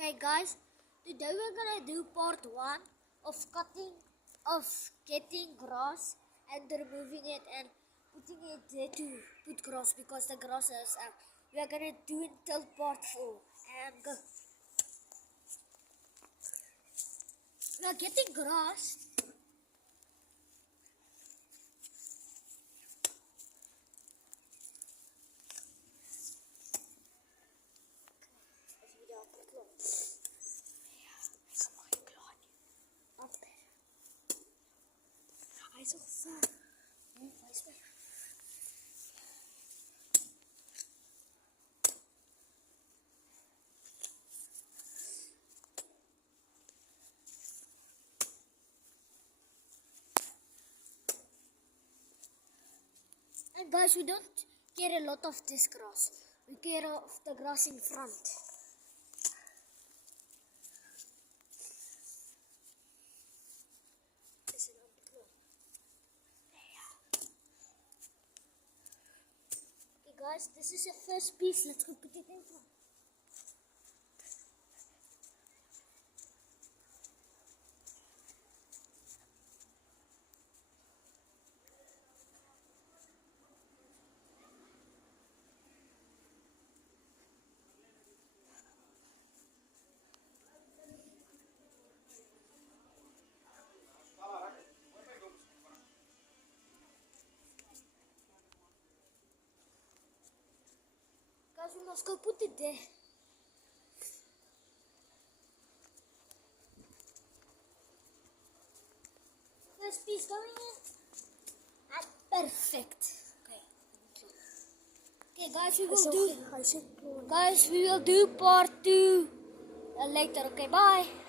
Okay guys, today we're gonna do part 1 of getting grass and removing it and putting it there to put grass because the grass is out. We are gonna do it until part 4 and go. We are getting grass. Hij is al ver. Nee, hij is weg. And guys, we don't care a lot of this grass. We care of the grass in front. Guys, this is the first piece. Let's go put it in front. Guys, we must go put it there. First piece going in. That's perfect. Okay. Okay, guys, we will do part 2 later. Okay, bye.